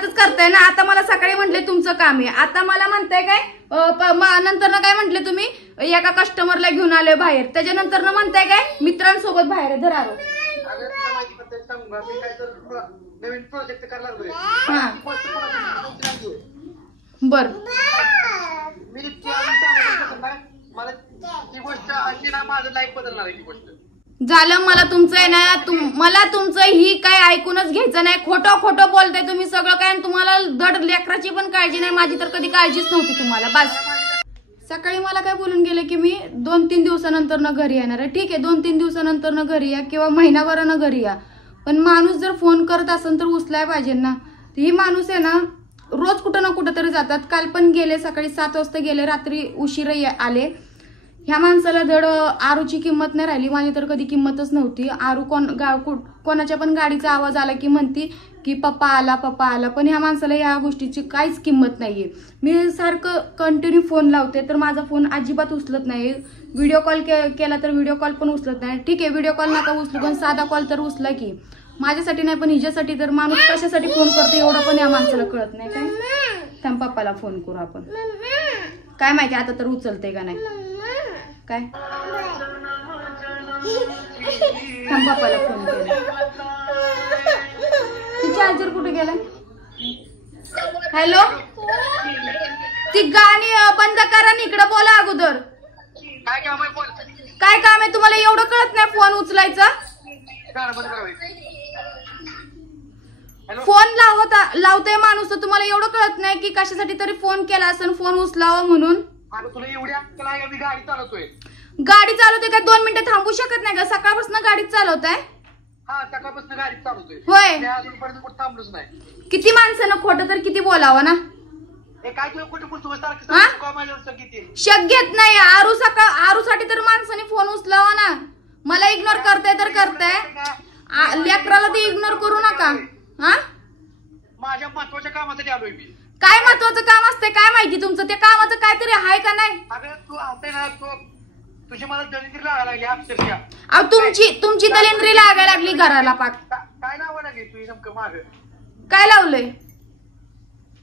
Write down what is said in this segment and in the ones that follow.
घरातच करताय ना. आता मला सकाळी म्हटले तुमचं काम आहे, आता मला म्हणताय काय नंतर ना काय म्हटले तुम्ही एका कस्टमरला घेऊन आले बाहेर, त्याच्यानंतर ना म्हणताय काय मित्रांसोबत बाहेर आहे. धरा नवीन प्रोजेक्ट करणार बर मी मला ती गोष्ट अशी ना माझं लाईफ बदलणार आहे ती गोष्ट. झालं मला तुमचं आहे ना, मला तुमचं ही काय ऐकूनच घ्यायचं नाही. खोटं खोटं बोलताय तुम्ही सगळं काय, तुम्हाला धड लेकराची पण काळजी नाही. माझी तर कधी काळजीच नव्हती तुम्हाला. बस सकाळी मला काय बोलून गेले की मी 2-3 दिवसानंतर न घरी येणार आहे. ठीक आहे 2-3 दिवसानंतर न घरी या किंवा महिनाभरानं घरी या, पण माणूस जर फोन करत असेल तर उचलाय पाहिजे ना. ही माणूस आहे ना रोज कुठं ना कुठं तरी जातात. काल पण गेले, सकाळी 7 वाजता गेले, रात्री उशिरा आले. ह्या माणसाला धड आरूची किंमत नाही राहिली. माझी तर कधी किंमतच नव्हती. आरू कोणाच्या पण गाडीचा आवाज आला की म्हणती की पप्पा आला पप्पा आला, पण ह्या माणसाला ह्या गोष्टीची काहीच किंमत नाहीये. मी सारखं कंटिन्यू फोन लावते तर माझा फोन अजिबात उचलत नाही. व्हिडिओ कॉल केला तर व्हिडिओ कॉल पण उचलत नाही. ठीक आहे व्हिडिओ कॉल नका उचलू, पण साधा कॉल तर उचला की. माझ्यासाठी नाही पण हिच्यासाठी. तर माणूस कशासाठी फोन करतो एवढं पण या माणसाला कळत नाही. काय थांब पप्पाला फोन करू आपण. काय माहिती आता तर उचलते का नाही. काय थांब पप्पाला फोन केला. ती चार्जर कुठे गेला. हॅलो ती गाणी बंद करा आणि इकडे बोला अगोदर. काय काम आहे तुम्हाला एवढं कळत नाही फोन उचलायचा. फोन लावतोय माणूस तर तुम्हाला एवढं कळत नाही की कशासाठी तरी फोन केला असेल, फोन उचलावा म्हणून. गाडी चालवतोय काय 2 मिनिटं थांबू शकत नाही का. सकाळपासून गाडी चालवताय. होय किती माणसानं खोटं तर किती बोलावं ना. शक घेत नाही. आरूसाठी तर माणसाने फोन उचलावा ना. मला इग्नोर करताय तर करताय, लेकराला ते इग्नोर करू नका. हा माझ्या महत्वाच्या कामासाठी आलोय मी. काय महत्वाचं काम असतंय काय माहिती तुमचं. त्या कामाचं काहीतरी आहे का नाही. अगं तू असते ना तुझी मला दलिंद्री लागायला लागली अक्षरशः. अहो तुमची दलिंद्री लागायला लागली घराला पाक. काय लावा लागली तू नेमकं माग काय लावलंय.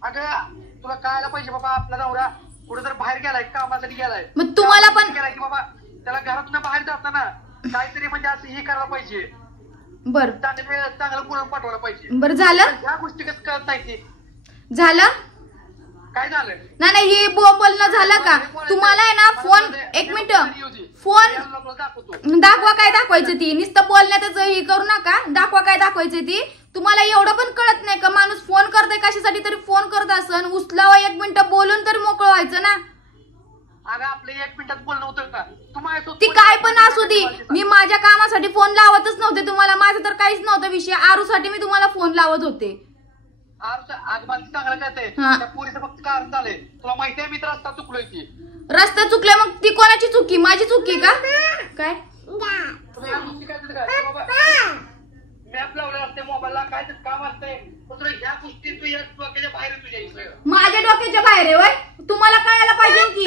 अगं तुला कळायला पाहिजे बाबा आपला नवरा कुठे तर बाहेर गेलाय कामासाठी गेलाय. मग तुम्हाला पण गेलाय की बाबा त्याला घरातून बाहेर जाताना काहीतरी म्हणजे असं हे करायला पाहिजे. बर चांगलं पुरण पाठवायला पाहिजे. बरं झालं. ह्या गोष्टी कसं कळत नाही ते. झालं काय झालं. नाही हे बोलणं झालं का तुम्हाला आहे ना. फोन 1 मिनिट फोन दाखवा काय दाखवायचं ती. नुसतं बोलण्यातच हे करू नका. दाखवा काय दाखवायचं ती. तुम्हाला एवढं पण कळत नाही का माणूस फोन करतोय कशासाठी तरी फोन करत असन. उचलावा 1 मिनिट बोलून तरी मोकळं व्हायचं ना. अगं आपलं 1 मिनिटात बोलणं होतं का. ती काय पण असू दे. मी माझ्या कामासाठी फोन लावतच नव्हते तुम्हाला. माझं तर काहीच नव्हतं विषय. आरूसाठी मी तुम्हाला फोन लावत होते. चांगलं काय पोरीचं फक्त कारण झालंय. तुला माहिती आहे मी तर रस्ता चुकलोय की. रस्ता चुकलाय मग ती कोणाची चुकी. माझी चुकी का काय. मॅप लावले असते मोबाईलला काय काम असते. ह्या गोष्टी तू या डोक्याच्या बाहेर तुझ्या माझ्या डोक्याच्या बाहेर आहे वय. तुम्हाला कळायला पाहिजे की.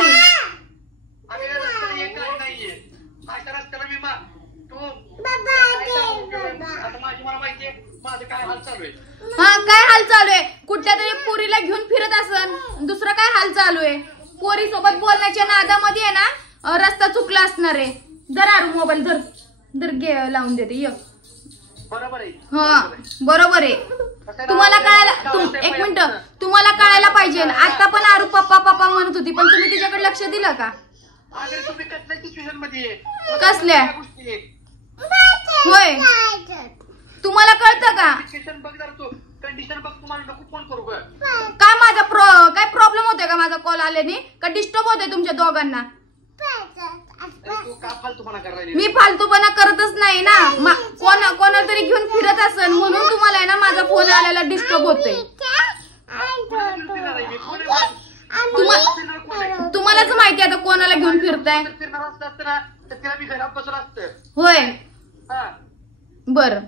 अरे रस्त्याला एक नाहीये. अशा रस्त्याला मी तू आता माझी मला माहितीये माझं काय हाल चालू आहे. हा काय हाल चालू आहे. कुठल्या तरी पोरीला घेऊन फिरत असन. दुसरं काय हाल चालू आहे. पोरी सोबत बोलण्याच्या नादामध्ये आहे ना रस्ता चुकला असणार आहे. जरा मोबाईल धर लावून देते. ये बरोबर आहे. हा बरोबर आहे. तुम्हाला कळायला 1 मिनिट तुम्हाला कळायला पाहिजे. आता पण आरू पप्पा पप्पा म्हणत होती पण तुम्ही तिच्याकडे लक्ष दिलं का. तुम्ही कसल्या सिच्युएशन मध्ये कसल्या होय तुम्हाला कळतं का. कंडिशन बघ तुम्हाला नको फोन करू का. काय माझा काय प्रॉब्लेम होतोय का माझा कॉल आल्याने का डिस्टर्ब होतोय तुमच्या दोघांना. मी फालतूपणा करतच नाही ना. कोणाला तरी घेऊन फिरत असेल म्हणून तुम्हाला आहे ना माझा फोन आलेला डिस्टर्ब होतोय. तुम्हालाच माहिती आता कोणाला घेऊन फिरताय. होय बर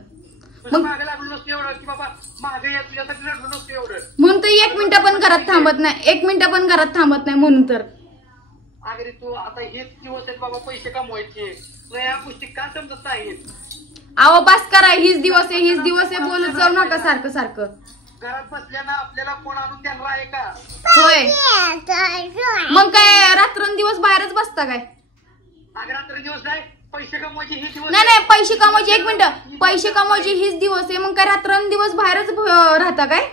म्हणून तर 1 मिनिट पण घरात थांबत नाही. 1 मिनिट पण घरात थांबत नाही म्हणून तर. अगदी तू आता हेच दिवस आहेत बाबा पैसे कमवायचे. या गोष्टी का समजत नाहीत. अहो बस करा. हीच दिवस आहे बोलत जाऊ नका सारखं सारखं. घरात बसल्यानं आपल्याला कोण आणून देणार आहे का? होय, मग काय रात्रंदिवस बाहेरच बसता काय? अगं रात्र दिवस नाही, पैसे कमवायचे हे दिवस नाही नाही, पैसे कमवायचे, एक मिनिट, पैसे कमवायचे हीच दिवस आहे, मग काय रात्रंदिवस बाहेरच राहता काय?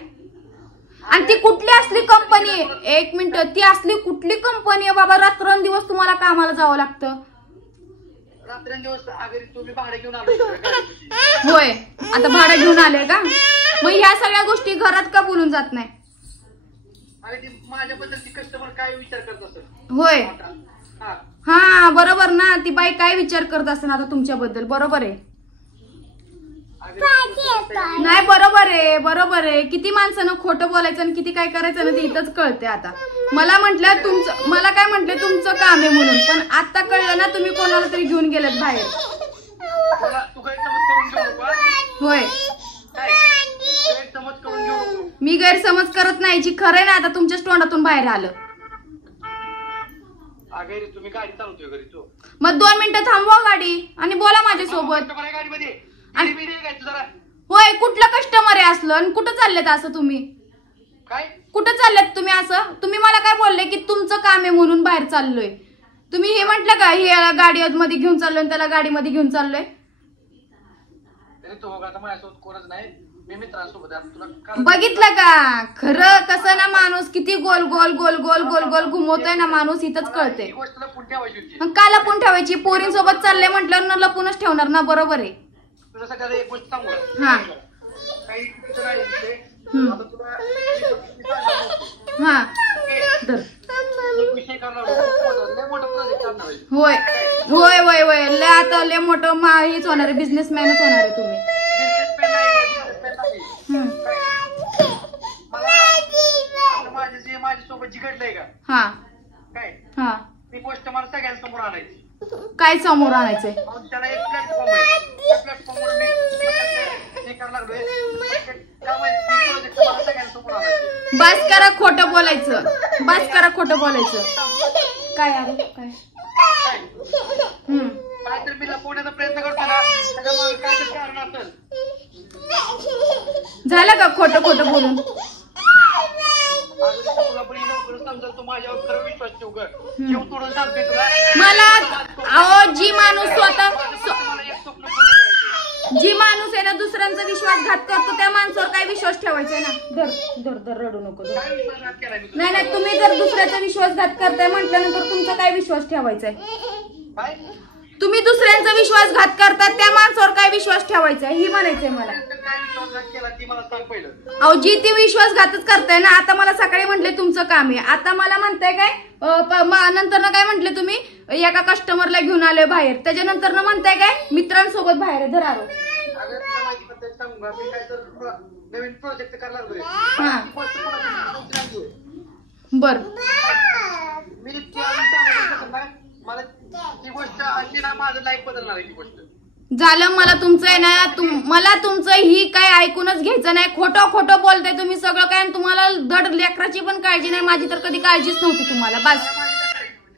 आणि ती कुठली असली कंपनी, एक मिनिट, ती असली कुठली कंपनी आहे बाबा रात्रंदिवस तुम्हाला कामाला जावं लागतं? रात्रंदिवस अगं तुम्ही भाडे घेऊन आलो. होय, आता भाडं घेऊन आले का? मग ह्या सगळ्या गोष्टी घरात का बोलून जात नाही? अरे ती माझ्याबद्दलची कस्टमर काय विचार करत असेल? होय, हा, हा बरोबर ना, ती बाई काय विचार करत असेल आता तुमच्याबद्दल? बरोबर आहे, नाही बरोबर आहे, बरोबर आहे. किती माणसानं खोटं बोलायचं आणि किती काय करायचं ना ते इथंच कळते. आता मला म्हटलं तुमचं, मला काय म्हटलं तुमचं काम आहे म्हणून, पण आता कळलं ना तुम्ही कोणाला तरी घेऊन गेलेत बाहेर. तू गैरसमज करून घेऊ नको. होय, गैरसमज करून घेऊ नको. मी गैरसमज करत नाही, जी खरं ना आता तुमच्याच तोंडातून बाहेर आलं. अगं तुम्ही गाडी चालवतोय घरी तू, मग 2 मिनिटं थांबवा गाडी आणि बोला माझ्यासोबत. गाडीमध्ये जरा. होय, कुठलं कस्टमर आहे असलं आणि कुठं चाललेत असं तुम्ही? काय कुठं चाललेत तुम्ही असं? तुम्ही मला काय बोलले की तुमचं काम आहे म्हणून बाहेर चाललोय? तुम्ही हे म्हटलं का हे गाडी मध्ये घेऊन चाललोय त्याला गाडीमध्ये घेऊन चाललोय? तो आता माझ्यासोबत कोणच नाही, मी मित्रांसोबत तुला. बघितलं का खरं कसं ना, माणूस किती गोल गोल गोल गोल गोल गोल घुमवतोय ना माणूस, इथंच कळते. मग का लपून ठेवायची? पोरींसोबत चालले म्हटलं ना लपूनच ठेवणार ना, बरोबर आहे. तुझ्यासाठी एक गोष्ट सांगू हा, काही हा तर विषय करणार मोठा प्रोजेक्ट करणार आहे. होय होय होय होय, लय आता लय मोठं हेच होणार आहे, बिझनेसमॅनच होणार आहे तुम्ही. बिझनेसमॅन नाही, मला माझं जे माझ्यासोबत जिघडलंय का हा काय, हा, ती गोष्ट मला सगळ्यांसमोर आणायची. काय समोर आणायचंय? त्याला एक प्लॅटफॉर्म आहे, त्या प्लॅटफॉर्मवर मी हे करायला लागलोय. मला सगळ्यांसमोर आणायचं. बस करा खोटं बोलायचं, बस करा खोटं बोलायचं. काय अरे काय? काय तर मी लपवण्याचा प्रयत्न करतो ना, त्याच्यामुळे काय तर कारण असेल. झालं का खोटं खोटं बोलून? तुला पण लवकर समजा, तू माझ्यावर खरं विश्वास ठेव ग. जीव तोडून सांगते तुला. मला अहो, जी माणूस स्वतः मला एक स्वप्न पूर्ण करायचं. जी माणूस आहे ना दुसऱ्यांचा विश्वासघात करतो त्या माणसावर काय विश्वास ठेवायचा आहे ना? धर धर धर, रडू नको. काय विश्वासघात केलाय मी तुला? नाही नाही, तुम्ही जर दुसऱ्याचा विश्वासघात करताय म्हटल्यानंतर तुमचा काय विश्वास ठेवायचा आहे? काय तुम्ही दुसऱ्यांचा विश्वासघात करतात त्या माणसावर काय विश्वास ठेवायचा आहे ही म्हणायचंय मला. काय विश्वासघात केला ती मला सांग पहिलं. अहो, जी ती विश्वासघातच करताय ना. आता मला सकाळी म्हटले तुमचं काम आहे, आता मला म्हणताय काय नंतर ना काय म्हटले तुम्ही एका कस्टमरला घेऊन आले बाहेर, त्याच्यानंतर ना म्हणताय काय मित्रांसोबत बाहेर आहे. धरारो अगं तुला माहिती पद्धत सांगू का, मी काय तर नवीन प्रोजेक्ट करायला लागलोय. हा, बर, मी ती अजून सांगू नाही, मला ती गोष्ट अशी ना माझं लाईफ बदलणार आहे ती गोष्ट. झालं, मला तुमचं आहे ना, मला तुमचं ही काय ऐकूनच घ्यायचं नाही. खोटं खोटं बोलताय तुम्ही सगळं काय, आणि तुम्हाला धड लेकराची पण काळजी नाही. माझी तर कधी काळजीच नव्हती तुम्हाला. बस,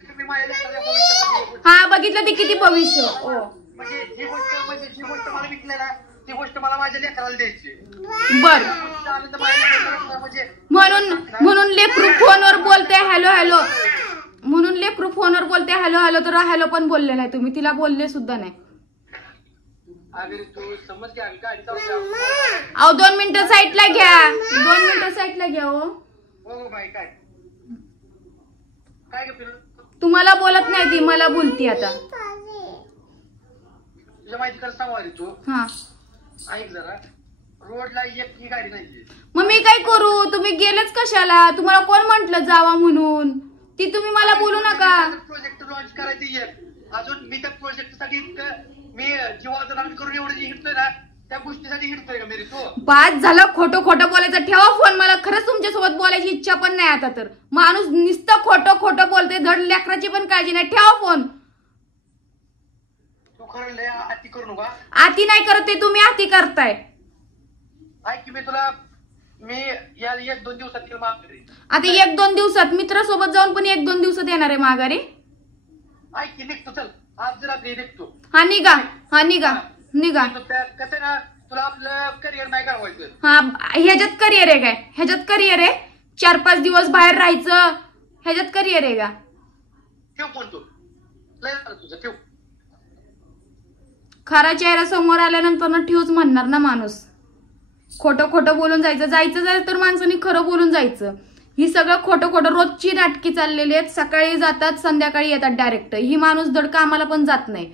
तुम्ही माझ्या भविष्यासाठी हा बघितलं ते किती भविष्य. म्हणजे जी गोष्ट मला विकली ना ती गोष्ट मला माझ्या लेकराला द्यायची. बर, म्हणजे म्हणून लेकरू फोनवर बोलते हॅलो हॅलो, म्हणून लेकरू फोनवर बोलते हॅलो हॅलो, तर हॅलो पण बोलले नाही तुम्ही, तिला बोलले सुद्धा नाही. अगं तू समज की आम्ही गाडी चालवतो. अहो 2 मिनिटं साईडला घ्या, 2 मिनिटं साईडला घ्या. हो बाई, काय काय ग फिरून तुम्हाला बोलत नाही ती, मला बोलती आता. तुझ्या माहितीकडे सांगू आली तू. हा, ऐक जरा, रोडला एक ही गाडी नाहीये. मग मी काय करू? तुम्ही गेलेच कशाला? तुम्हाला कोण म्हंटल जावा म्हणून? ती तुम्ही मला बोलू नका. प्रोजेक्ट लॉन्च करायची अजून मी त्या प्रोजेक्ट साठी मी जीवाचं रान करून एवढं जे हिंडतोय ना, त्या गोष्टीसाठी हिंडतोय का मेरी तू? पाच झालं खोटं खोटं बोलायचं. ठेवा फोन, मला खरंच तुमच्यासोबत बोलायची इच्छा पण नाही आता. तर माणूस नुसतं खोटं खोटं बोलते, धड लेकराची पण काळजी नाही. ठेवा फोन. तू खरं लय अति करू नका. आती नाही करत ते तुम्ही, आती करताय. ऐक की मी या 1-2 दिवसात तिला माघारी. आता 1-2 दिवसात मित्रासोबत जाऊन पण 1-2 दिवसात येणार आहे माघारी. ऐक की निघतो, चल आज रात्री निघतो. हा निघा, हा निघा निघा. कसं ना तुला आपलं करिअर नाही घडवायचं. हा, ह्याच्यात करिअर आहे काय? ह्याच्यात करिअर आहे? 4-5 दिवस बाहेर राहायचं, ह्याच्यात करिअर आहे का? ठेव फोन तू, लय झालं तुझं, ठेव. खरा चेहरा समोर आल्यानंतर ना ठेवच म्हणणार ना माणूस. खोटं खोटं बोलून जायचं जर तर माणसाने खरं बोलून जायचं. ही सगळं खोटं खोटं रोजची नाटकी चाललेली आहेत. सकाळी जातात, संध्याकाळी येतात डायरेक्ट. ही माणूस धड कामाला पण जात नाही.